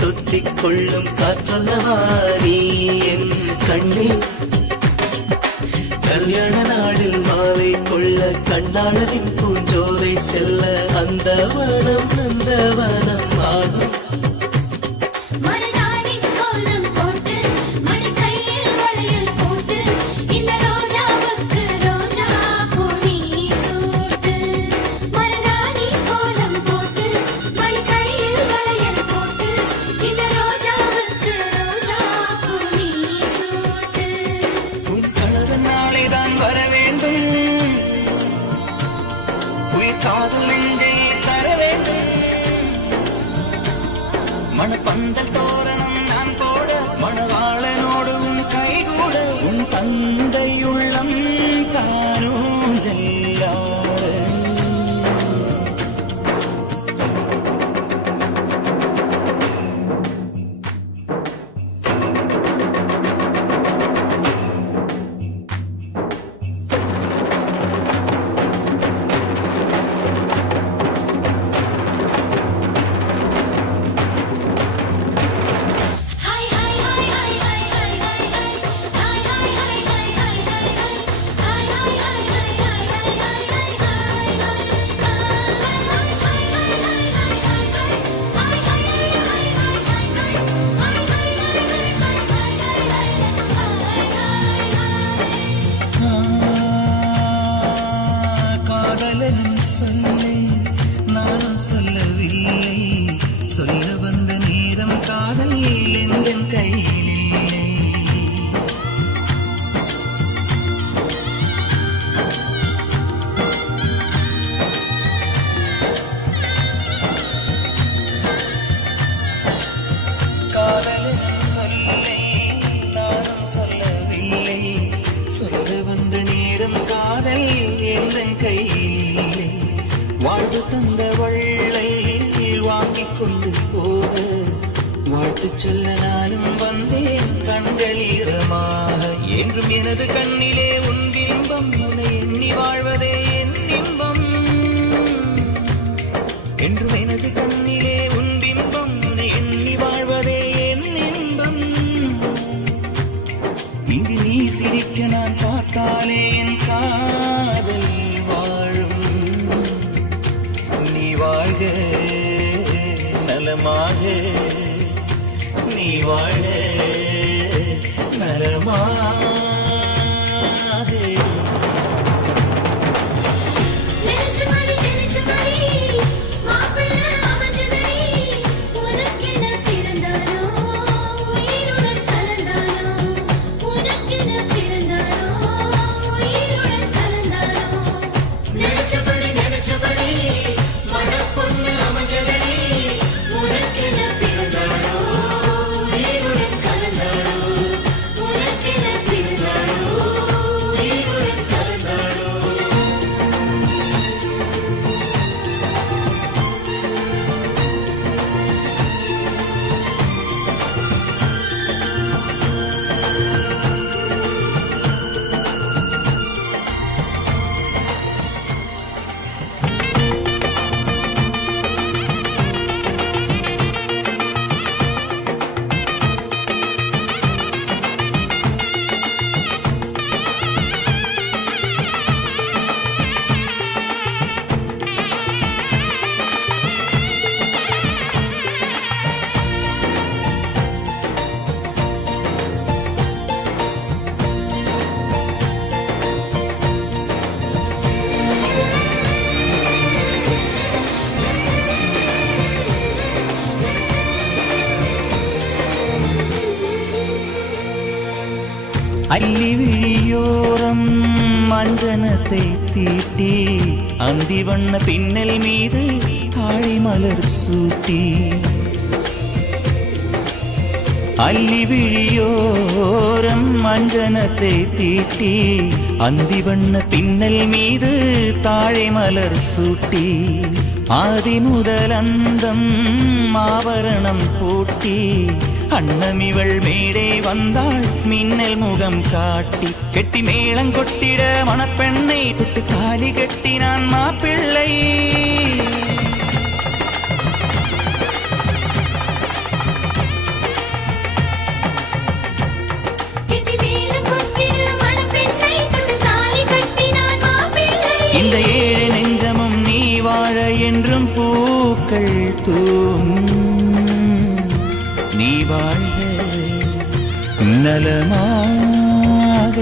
தொத்திக் கொள்ளும் காற்றல்லவா நீ என் கண்ணே. கல்யாண நாளில் மாலை கொள்ள கண்ணாளரின் பூஞ்சோரை செல்ல அந்த வனம் ஆகும். மணப்பந்தல் தோரணம் நான் போட மணவாளனோடு உன் கைகூட உன் தந்தை உள்ளம் தானும் ஜெல்லாட. சொல்ல வந்த நேரம் காதல் எந்தன் கையில் இல்லை. காதலின் சொல்லை நானும் சொல்லவில்லை. சொல்ல வந்த நேரம் காதல் எந்தன் கையில் இல்லை. வாழ்வு தந்த வள்ளை வாங்கிக் கொண்டு போக வாழ்த்து சொல்ல நானும் வந்தேன் கண்கள் ஈரமாக. என்றும் எனது கண்ணிலே உன் பிம்பம் உன்னை எண்ணி வாழ்வதே என் இன்பம். என்றும் எனது கண்ணிலே உன் பிம்பம் உன்னை எண்ணி வாழ்வதே என் இன்பம். இங்கு நீ சிரிக்க நான் பார்த்தாலே என் காதல் வாழும். நீ வாழ்க நலமாக, நீ வாழ நலமாக. அள்ளி விழியோரம் மஞ்சனத்தை தீட்டி அந்தி வண்ண பின்னல் மீது தாழை மலர் சூட்டி. அள்ளி விழியோரம் மஞ்சனத்தை தீட்டி அந்தி வண்ண பின்னல் மீது தாழை மலர் சூட்டி. ஆதி முதல் அந்தம் ஆபரணம் பூட்டி அன்னமிவள் மேடை வந்தாள் மின்னல் முகம் காட்டி. கெட்டி மேளங்கொட்டிட மணப்பெண்ணை தொட்டு தாலி கட்டினான் மாப்பிள்ளை. நீ வாழ்க நலமாக